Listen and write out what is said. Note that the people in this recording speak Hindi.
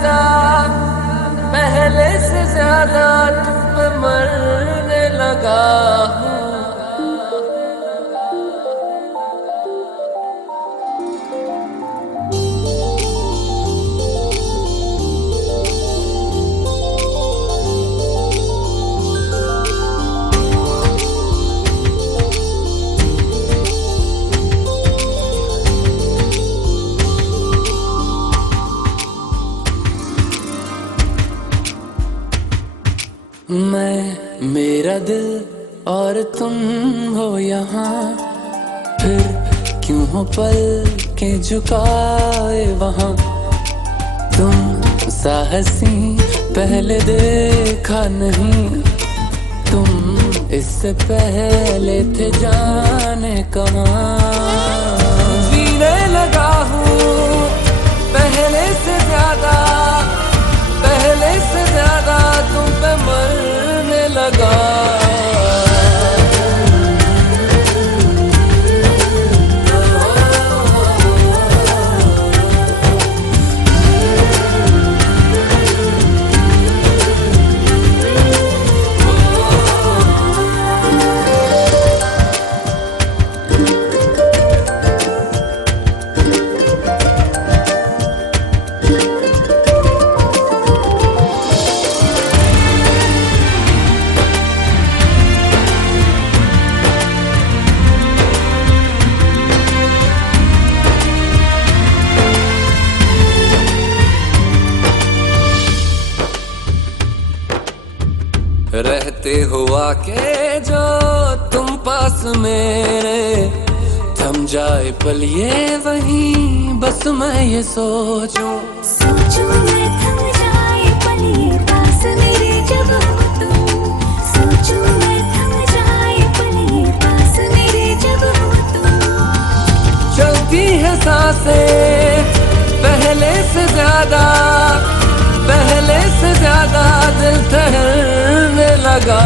ज्यादा, पहले से ज्यादा तुम पे मरने लगा हूँ। मैं, मेरा दिल और तुम हो यहाँ, फिर क्यों हो पल के झुकाए वहाँ। तुम साहसी पहले देखा नहीं, तुम इससे पहले थे जाने कहाँ। जीने लगा हूँ पहले से ज्यादा, पहले से ज्यादा तुम पे मरने लगा। रहते हुआ के जो तुम पास मेरे, थम जाए पल ये वहीं बस मैं ये सोचूं मैं थम जाए पल ये पास मेरे जब हो तुम। सोचूं मैं थम जाए पल ये पास मेरे जब हो तुम। चलती है सांसें पहले से ज्यादा, पहले से ज्यादा दिल ठहरने लगा।